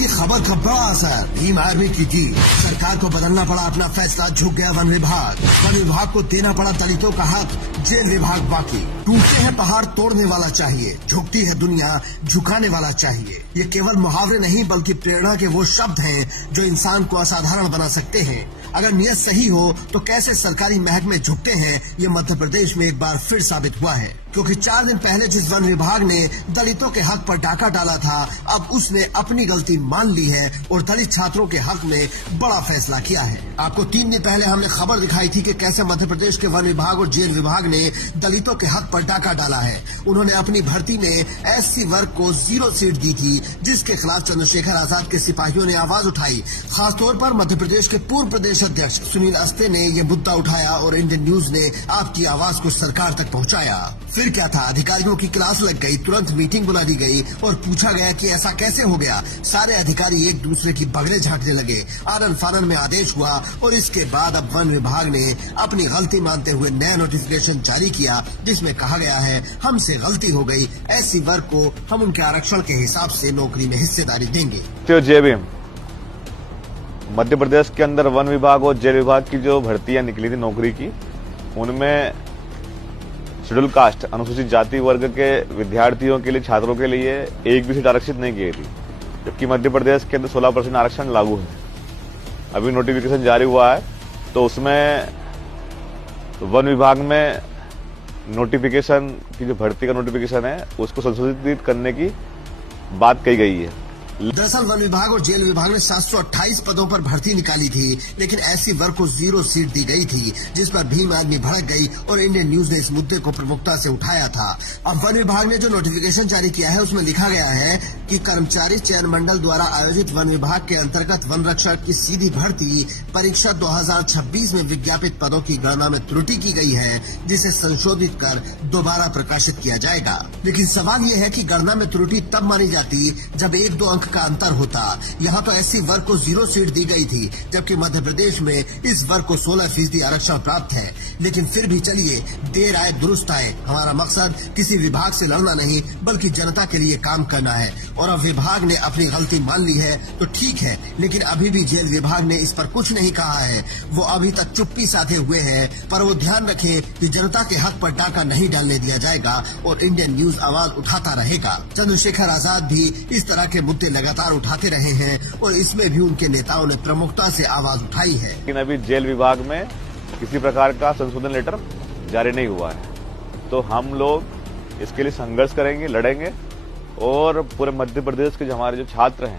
की खबर का बड़ा असर भीम आर्मी की जीत। सरकार को बदलना पड़ा अपना फैसला, झुक गया वन विभाग। वन विभाग को देना पड़ा दलितों का हक, जेल विभाग बाकी। टूटते हैं पहाड़ तोड़ने वाला चाहिए, झुकती है दुनिया झुकाने वाला चाहिए। ये केवल मुहावरे नहीं बल्कि प्रेरणा के वो शब्द हैं जो इंसान को असाधारण बना सकते हैं। अगर नियत सही हो तो कैसे सरकारी महकमे झुकते हैं, ये मध्य प्रदेश में एक बार फिर साबित हुआ है। क्योंकि 4 दिन पहले जिस वन विभाग ने दलितों के हक पर डाका डाला था, अब उसने अपनी गलती मान ली है और दलित छात्रों के हक में बड़ा फैसला किया है। आपको 3 दिन पहले हमने खबर दिखाई थी कि कैसे मध्य प्रदेश के वन विभाग और जेल विभाग ने दलितों के हक पर डाका डाला है। उन्होंने अपनी भर्ती में SC वर्ग को 0 सीट दी थी, जिसके खिलाफ चंद्रशेखर आजाद के सिपाहियों ने आवाज उठाई। खासतौर पर मध्य प्रदेश के पूर्व प्रदेश अध्यक्ष सुनील अस्ते ने ये मुद्दा उठाया और इंडियन न्यूज ने आपकी आवाज को सरकार तक पहुँचाया। फिर क्या था, अधिकारियों की क्लास लग गई, तुरंत मीटिंग बुला दी गई और पूछा गया कि ऐसा कैसे हो गया। सारे अधिकारी एक दूसरे की बगड़े झांकने लगे। आनन फानन में आदेश हुआ और इसके बाद अब वन विभाग ने अपनी गलती मानते हुए नया नोटिफिकेशन जारी किया, जिसमें कहा गया है हमसे गलती हो गई, SC वर्ग को हम उनके आरक्षण के हिसाब से नौकरी में हिस्सेदारी देंगे। तो जय भीम। मध्य प्रदेश के अंदर वन विभाग और जेल विभाग की जो भर्तियां निकली थी नौकरी की, उनमें शेड्यूल कास्ट अनुसूचित जाति वर्ग के विद्यार्थियों के लिए, छात्रों के लिए एक भी सीट आरक्षित नहीं की थी, जबकि मध्य प्रदेश के अंदर 16% आरक्षण लागू है। अभी नोटिफिकेशन जारी हुआ है तो उसमें वन विभाग में नोटिफिकेशन की जो भर्ती का नोटिफिकेशन है उसको संशोधित करने की बात कही गई है। दरअसल वन विभाग और जेल विभाग ने 728 पदों पर भर्ती निकाली थी, लेकिन SC वर्ग को 0 सीट दी गई थी, जिस पर भीम आर्मी भड़क गई और इंडियन न्यूज ने इस मुद्दे को प्रमुखता से उठाया था। अब वन विभाग ने जो नोटिफिकेशन जारी किया है उसमें लिखा गया है कि कर्मचारी चयन मंडल द्वारा आयोजित वन विभाग के अंतर्गत वन रक्षक की सीधी भर्ती परीक्षा 2026 में विज्ञापित पदों की गणना में त्रुटि की गई है, जिसे संशोधित कर दोबारा प्रकाशित किया जाएगा। लेकिन सवाल ये है कि गणना में त्रुटि तब मानी जाती जब 1-2 अंक का अंतर होता। यहाँ तो SC वर्ग को 0 सीट दी गई थी, जबकि मध्य प्रदेश में इस वर्ग को 16% आरक्षण प्राप्त है। लेकिन फिर भी चलिए, देर आए दुरुस्त आए। हमारा मकसद किसी विभाग से लड़ना नहीं बल्कि जनता के लिए काम करना है। और अब विभाग ने अपनी गलती मान ली है तो ठीक है, लेकिन अभी भी जेल विभाग ने इस पर कुछ नहीं कहा है। वो अभी तक चुप्पी साधे हुए हैं, पर वो ध्यान रखें कि जनता के हक पर डाका नहीं डालने दिया जाएगा और इंडियन न्यूज आवाज उठाता रहेगा। चंद्रशेखर आजाद भी इस तरह के मुद्दे लगातार उठाते रहे हैं और इसमें भी उनके नेताओं ने प्रमुखता से आवाज उठाई है। लेकिन अभी जेल विभाग में किसी प्रकार का संशोधन लेटर जारी नहीं हुआ है, तो हम लोग इसके लिए संघर्ष करेंगे, लड़ेंगे और पूरे मध्य प्रदेश के जो हमारे जो छात्र हैं